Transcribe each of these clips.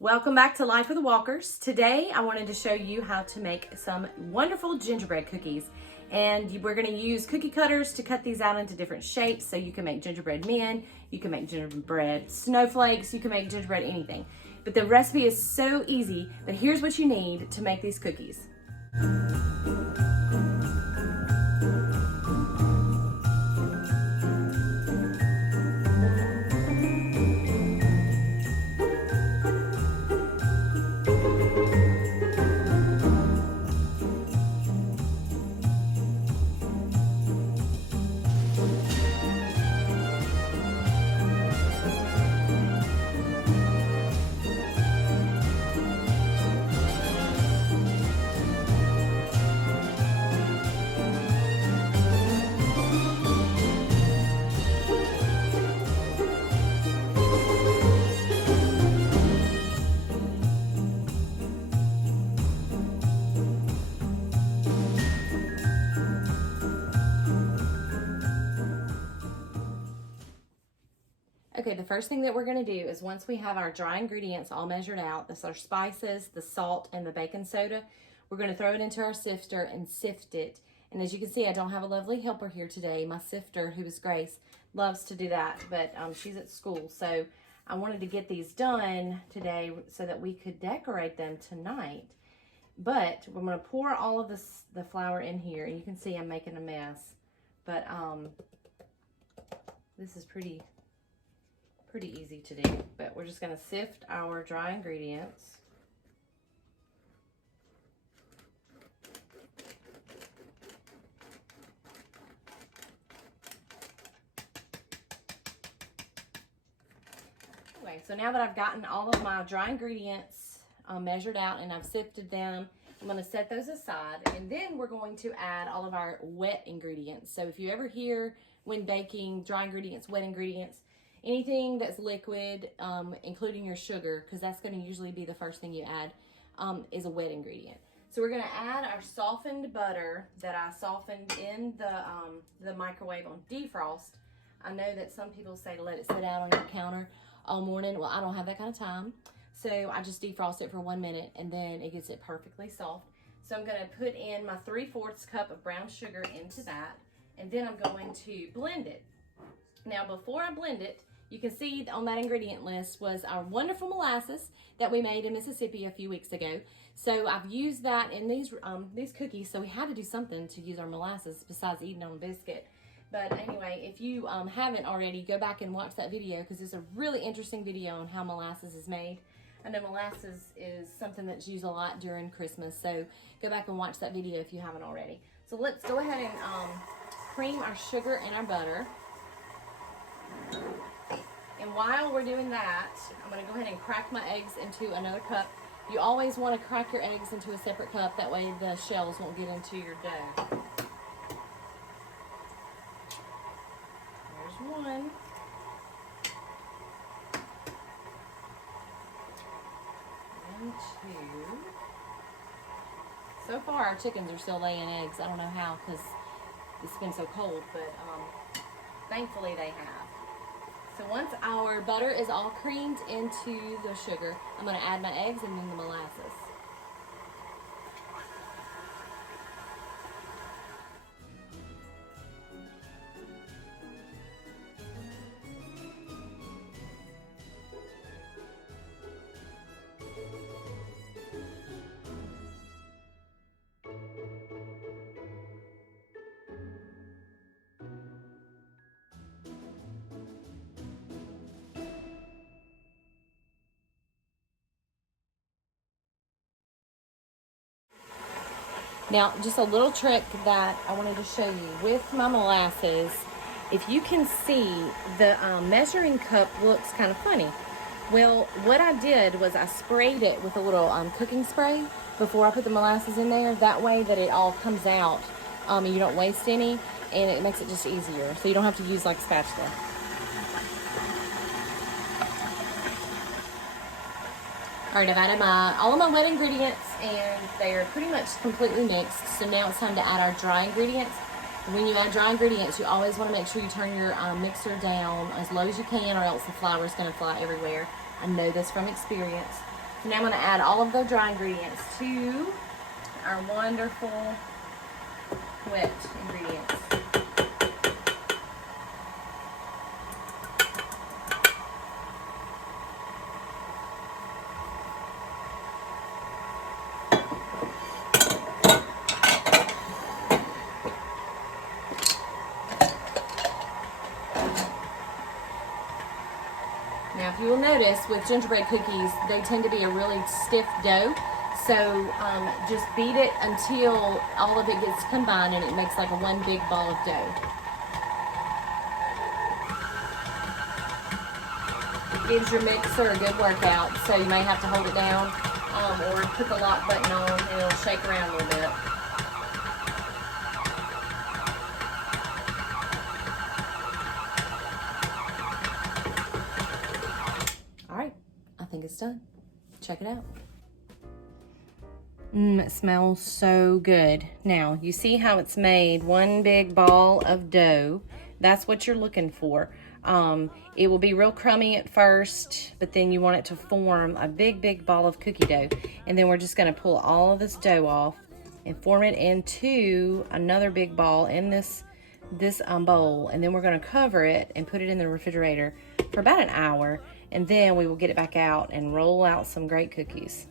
Welcome back to Life with the Walkers. Today I wanted to show you how to make some wonderful gingerbread cookies. And we're going to use cookie cutters to cut these out into different shapes. So you can make gingerbread men, you can make gingerbread snowflakes, you can make gingerbread anything. But the recipe is so easy, but here's what you need to make these cookies. Okay, the first thing that we're going to do is once we have our dry ingredients all measured out, that's our spices, the salt, and the baking soda, we're going to throw it into our sifter and sift it. And as you can see, I don't have a lovely helper here today. My sifter, who is Grace, loves to do that, but she's at school. So I wanted to get these done today so that we could decorate them tonight. But we're going to pour all of the flour in here, and you can see I'm making a mess. But this is pretty easy to do, but we're just going to sift our dry ingredients. Anyway, so now that I've gotten all of my dry ingredients measured out and I've sifted them, I'm going to set those aside, and then we're going to add all of our wet ingredients. So if you ever hear when baking dry ingredients, wet ingredients, anything that's liquid, including your sugar, because that's going to usually be the first thing you add, is a wet ingredient. So we're going to add our softened butter that I softened in the microwave on defrost. I know that some people say to let it sit out on your counter all morning. Well, I don't have that kind of time. So I just defrost it for 1 minute, and then it gets it perfectly soft. So I'm going to put in my 3/4 cup of brown sugar into that, and then I'm going to blend it. Now, before I blend it, you can see on that ingredient list was our wonderful molasses that we made in Mississippi a few weeks ago. So I've used that in these cookies, so we had to do something to use our molasses besides eating on a biscuit. But anyway, if you haven't already, go back and watch that video, because it's a really interesting video on how molasses is made. I know molasses is something that's used a lot during Christmas, so go back and watch that video if you haven't already. So let's go ahead and cream our sugar and our butter. And while we're doing that, I'm going to go ahead and crack my eggs into another cup. You always want to crack your eggs into a separate cup, that way the shells won't get into your dough. There's one. And two. So far our chickens are still laying eggs. I don't know how, because it's been so cold, but thankfully they have. So once our butter is all creamed into the sugar, I'm going to add my eggs and then the molasses. Now, just a little trick that I wanted to show you with my molasses. If you can see, the measuring cup looks kind of funny. Well, what I did was I sprayed it with a little cooking spray before I put the molasses in there. That way that it all comes out and you don't waste any, and it makes it just easier. So you don't have to use like a spatula. All right, I've added all of my wet ingredients, and they're pretty much completely mixed. So now it's time to add our dry ingredients. When you add dry ingredients, you always want to make sure you turn your mixer down as low as you can, or else the flour is going to fly everywhere. I know this from experience. So now I'm going to add all of the dry ingredients to our wonderful wet ingredients. Now, if you will notice, with gingerbread cookies, they tend to be a really stiff dough. So just beat it until all of it gets combined and it makes like a one big ball of dough. It gives your mixer a good workout, so you may have to hold it down or put the lock button on and it'll shake around a little bit. I think it's done. Check it out. It smells so good. Now, you see how it's made one big ball of dough. That's what you're looking for. It will be real crummy at first, but then you want it to form a big ball of cookie dough. And then we're just gonna pull all of this dough off and form it into another big ball in this bowl. And then we're gonna cover it and put it in the refrigerator for about an hour. And then we will get it back out and roll out some great cookies.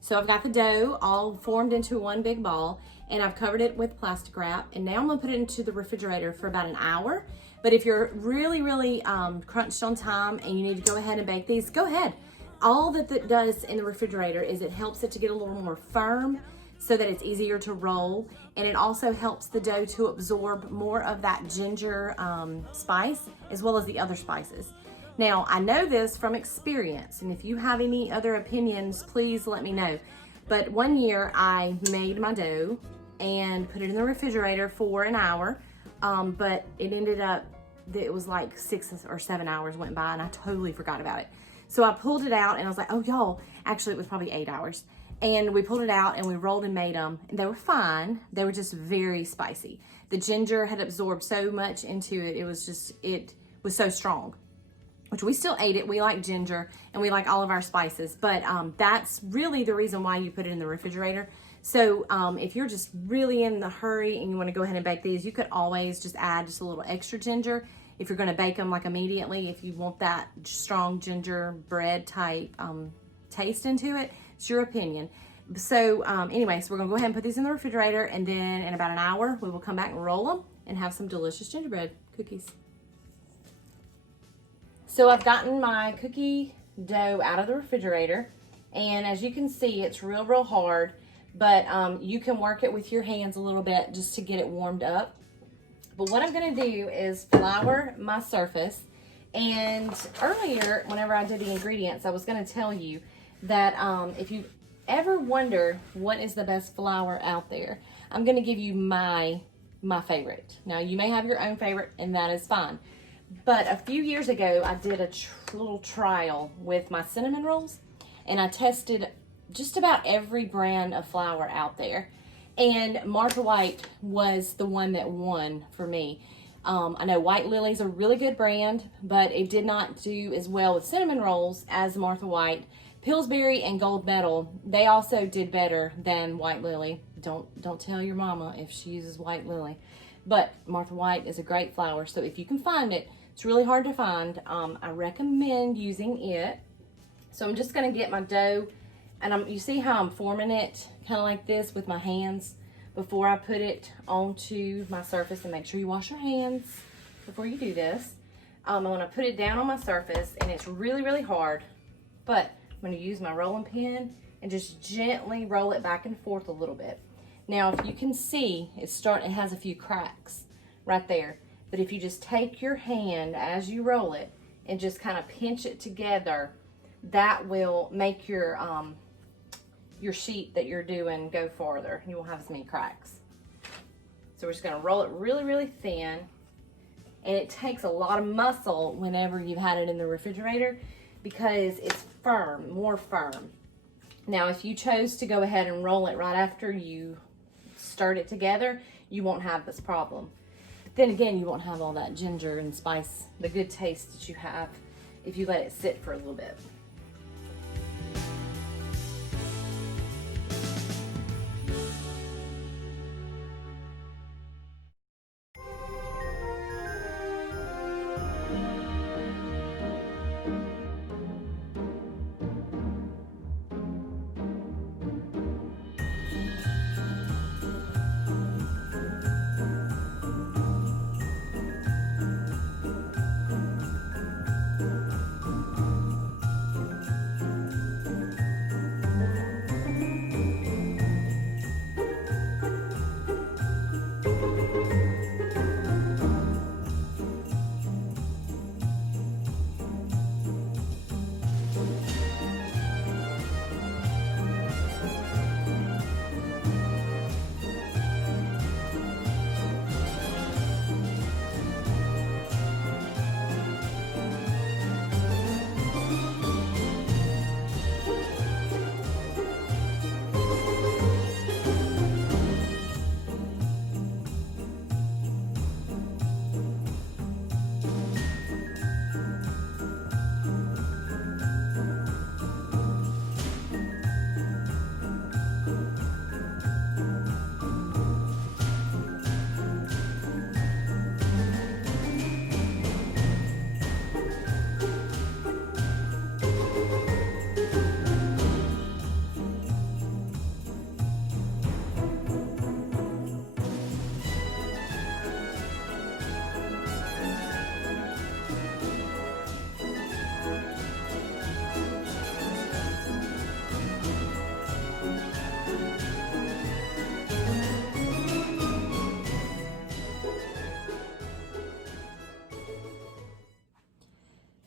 So I've got the dough all formed into one big ball, and I've covered it with plastic wrap, and now I'm gonna put it into the refrigerator for about an hour. But if you're really crunched on time and you need to go ahead and bake these, go ahead. All that that does in the refrigerator is it helps it to get a little more firm so that it's easier to roll, and it also helps the dough to absorb more of that ginger spice as well as the other spices. Now, I know this from experience, and if you have any other opinions, please let me know. But one year I made my dough and put it in the refrigerator for an hour, but it ended up that it was like 6 or 7 hours went by and I totally forgot about it. So I pulled it out and I was like, oh y'all, actually it was probably 8 hours. And we pulled it out and we rolled and made them. And they were fine. They were just very spicy. The ginger had absorbed so much into it. It was so strong. Which we still ate it. We like ginger and we like all of our spices, but that's really the reason why you put it in the refrigerator. So if you're just really in the hurry and you want to go ahead and bake these, you could always just add just a little extra ginger if you're going to bake them like immediately. If you want that strong gingerbread type taste into it, it's your opinion. So anyway, so we're going to go ahead and put these in the refrigerator, and then in about an hour we will come back and roll them and have some delicious gingerbread cookies. So I've gotten my cookie dough out of the refrigerator, and as you can see, it's real hard, but you can work it with your hands a little bit just to get it warmed up. But what I'm gonna do is flour my surface, and earlier, whenever I did the ingredients, I was gonna tell you that if you ever wonder what is the best flour out there, I'm gonna give you my favorite. Now, you may have your own favorite, and that is fine. But a few years ago, I did a little trial with my cinnamon rolls, and I tested just about every brand of flour out there. And Martha White was the one that won for me. I know White Lily's a really good brand, but it did not do as well with cinnamon rolls as Martha White. Pillsbury and Gold Medal, they also did better than White Lily. Don't tell your mama if she uses White Lily. But Martha White is a great flour, so if you can find it, it's really hard to find. I recommend using it. So I'm just gonna get my dough, and you see how I'm forming it kind of like this with my hands before I put it onto my surface. And make sure you wash your hands before you do this. I'm gonna put it down on my surface, and it's really hard, but I'm gonna use my rolling pin and just gently roll it back and forth a little bit. Now, if you can see, it has a few cracks right there. But if you just take your hand as you roll it and just kind of pinch it together, that will make your sheet that you're doing go farther. You won't have as many cracks. So we're just gonna roll it really thin. And it takes a lot of muscle whenever you've had it in the refrigerator, because it's firm, more firm. Now, if you chose to go ahead and roll it right after you stirred it together, you won't have this problem. But then again, you won't have all that ginger and spice, the good taste that you have if you let it sit for a little bit.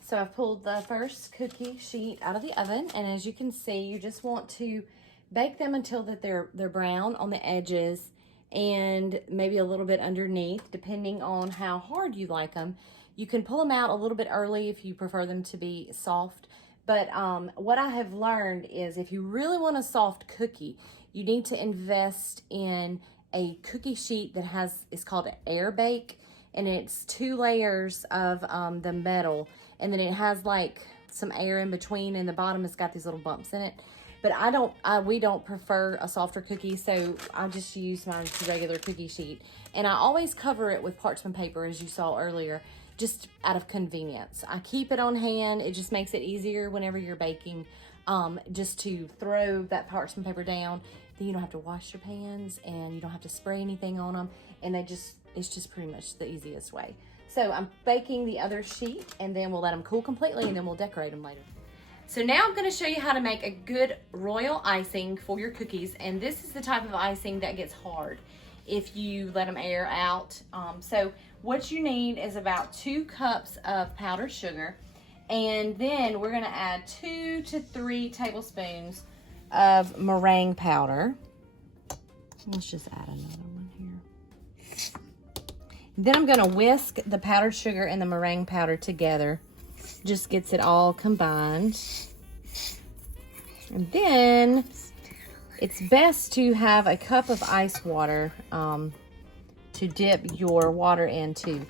So I've pulled the first cookie sheet out of the oven, and as you can see, you just want to bake them until that they're brown on the edges and maybe a little bit underneath, depending on how hard you like them. You can pull them out a little bit early if you prefer them to be soft. But what I have learned is if you really want a soft cookie, you need to invest in a cookie sheet that is called an air bake, and it's 2 layers of the metal, and then it has like some air in between, and the bottom has got these little bumps in it. But we don't prefer a softer cookie, so I just use my regular cookie sheet. And I always cover it with parchment paper, as you saw earlier, just out of convenience. I keep it on hand. It just makes it easier whenever you're baking, just to throw that parchment paper down. Then you don't have to wash your pans, and you don't have to spray anything on them. And it's just pretty much the easiest way. So I'm baking the other sheet, and then we'll let them cool completely, and then we'll decorate them later. So now I'm gonna show you how to make a good royal icing for your cookies, and this is the type of icing that gets hard if you let them air out. So what you need is about 2 cups of powdered sugar, and then we're gonna add 2 to 3 tablespoons of meringue powder. Let's just add another one here. Then I'm gonna whisk the powdered sugar and the meringue powder together. Just gets it all combined. And then it's best to have a cup of ice water to dip your water into,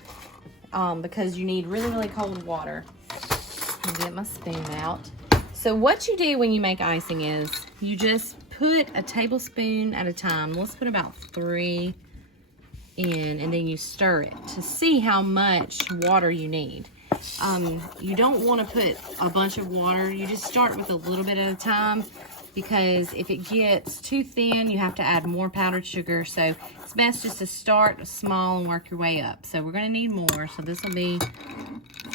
because you need really, really cold water. I'll get my spoon out. So what you do when you make icing is you just put a tablespoon at a time. Let's put about 3 in, and then you stir it to see how much water you need. You don't want to put a bunch of water. You just start with a little bit at a time, because if it gets too thin, you have to add more powdered sugar. So it's best just to start small and work your way up. So we're going to need more. So this will be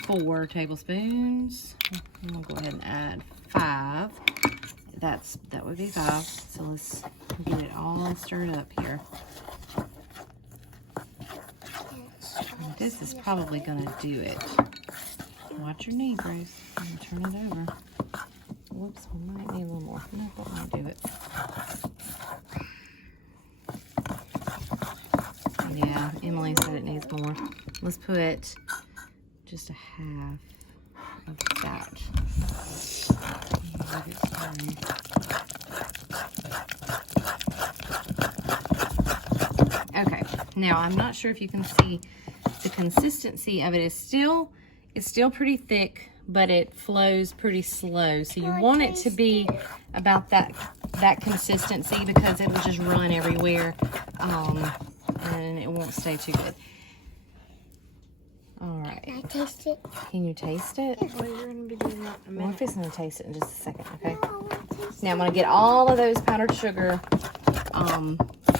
4 tablespoons. I'm going to go ahead and add 5. That would be 5. So let's get it all stirred up here. And this is probably going to do it. Watch your knee, Grace. I'm going to turn it over. Whoops, we might need a little more. No, that might do it. Yeah, Emily said it needs more. Let's put just a half of that. Okay, now I'm not sure if you can see the consistency of it. It's still pretty thick, but it flows pretty slow. So you want it to be about that consistency, because it will just run everywhere, and it won't stay too good. All right. Can I taste it? Can you taste it? Well, you're gonna be doing that in a minute. I'm fixing to taste it in just a second, okay? Now I'm gonna get all of those powdered sugar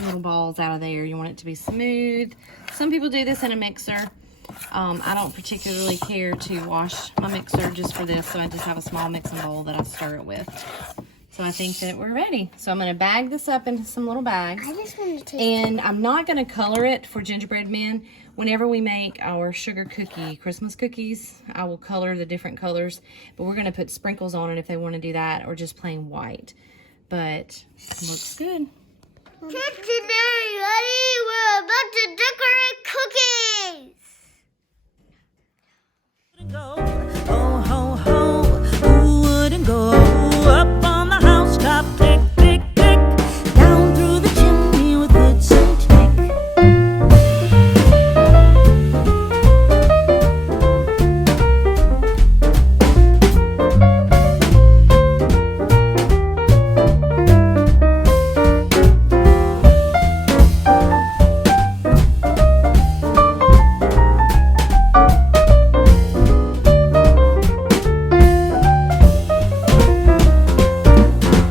little balls out of there. You want it to be smooth. Some people do this in a mixer. I don't particularly care to wash my mixer just for this, so I just have a small mixing bowl that I stir it with. So I think that we're ready. So I'm gonna bag this up into some little bags. I just want to taste And I'm not gonna color it for gingerbread men. Whenever we make our sugar cookie, Christmas cookies, I will color the different colors, but we're gonna put sprinkles on it if they wanna do that, or just plain white. But it looks good. Kids, today, ready? We're about to decorate cookies. Oh, ho, ho, who wouldn't go up on the housetop, tick, tick, tick, down through the chimney with good Saint Nick.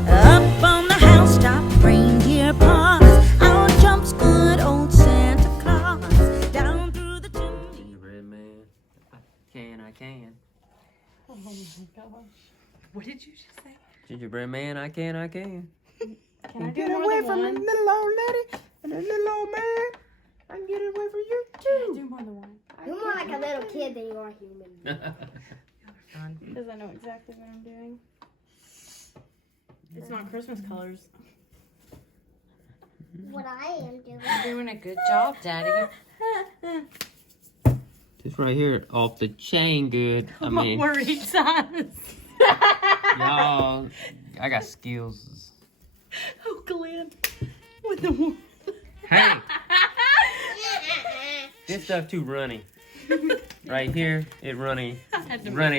Up on the housetop, reindeer paws, out jumps good old Santa Claus, down through the chimney. Gingerbread man, I can. Oh my gosh. What did you just say? Gingerbread man, I can. Can I do Get more away than from one? the little old lady and the little old man. I can get away from you too. Do more than one. You're more like a little kid than you are human. Because I know exactly what I'm doing. It's not Christmas colors. What I am doing. You're doing a good job, Daddy. This right here, off the chain good. I mean, Worried size. y'all, I got skills. Oh, Glenn. With the Hey, this stuff too runny. Right here, it running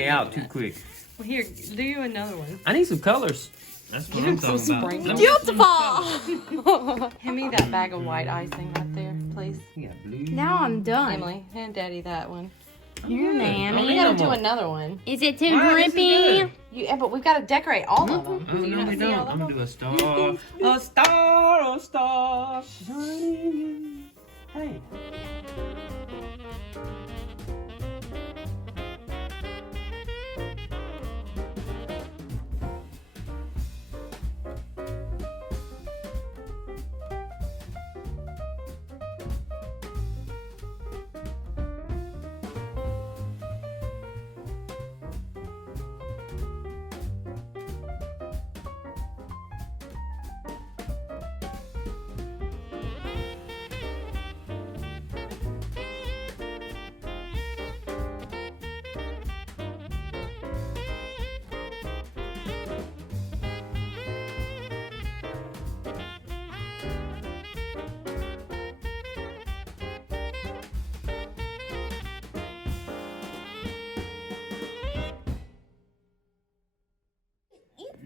out too quick. Well, here, do another one. I need some colors. That's what I'm talking about. sprinkles. Beautiful! Hand me that bag of white icing right there, please. You got blue. Now I'm done. Emily, hand Daddy that one. You're Good. nanny. Don't We need gotta no do more. another one. Is it too Ah, this is drippy? good. Yeah, but we've got to decorate all of them. Oh, Do you no, not we see all don't. of I'm them? gonna do a star shining. Hey.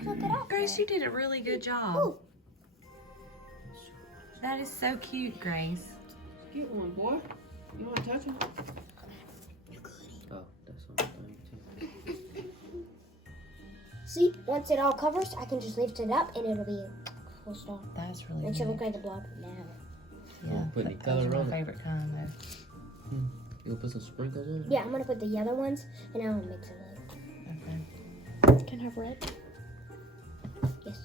Cook it up. Grace, you did a really good job. Ooh. That is so cute, Grace. Get one, boy. You want to touch him? Oh, that's on the thing too. See, once it all covers, I can just lift it up and it'll be a full star. That's really It should good. look like a blob now. Yeah, Put any those color are on my it? favorite kind, though. You'll put some sprinkles on it? Yeah, I'm gonna put the yellow ones and I'll mix it Okay. Can I have red? Yes.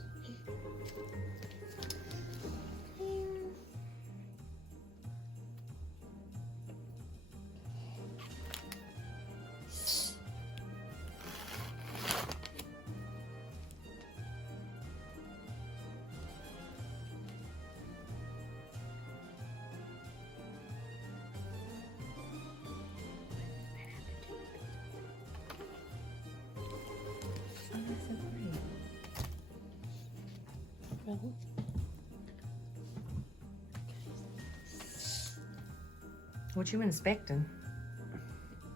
What you inspecting?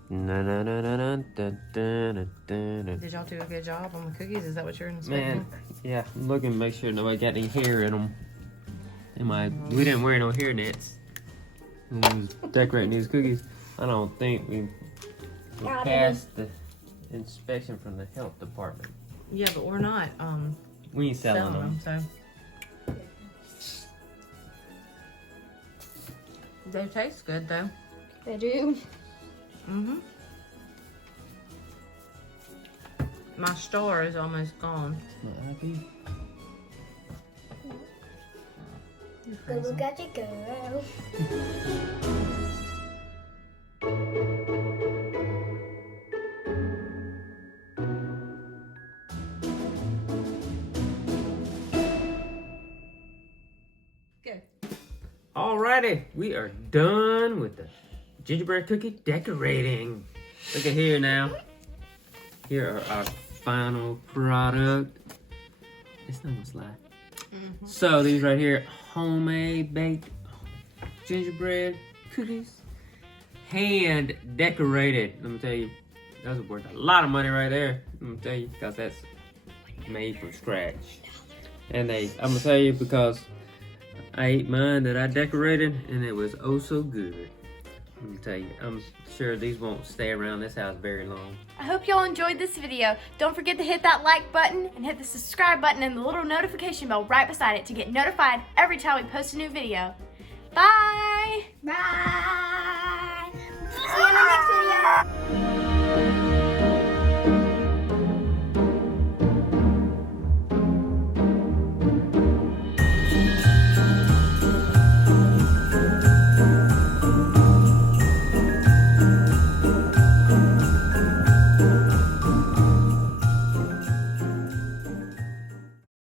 Na na na na na da da da da. Did y'all do a good job on the cookies? Is that what you're inspecting? Man, yeah, I'm looking to make sure nobody got any hair in them. We didn't wear no hair nets when we was decorating these cookies. I don't think we passed the inspection from the health department. Yeah, but we're not We ain't selling them. so. They taste good though. They do. Mm-hmm. My star is almost gone. Not happy. Go look at you go. Good. Alrighty, we are done with the gingerbread cookie decorating. Look at here now. Here are our final product. It's not gonna slide. So these right here, homemade baked gingerbread cookies, hand decorated. Let me tell you, those are worth a lot of money right there. Let me tell you, because that's made from scratch. And I'm gonna tell you because I ate mine that I decorated and it was oh so good. Let me tell you, I'm sure these won't stay around this house very long. I hope y'all enjoyed this video. Don't forget to hit that like button and hit the subscribe button and the little notification bell right beside it to get notified every time we post a new video. Bye! Bye. See you in the next video.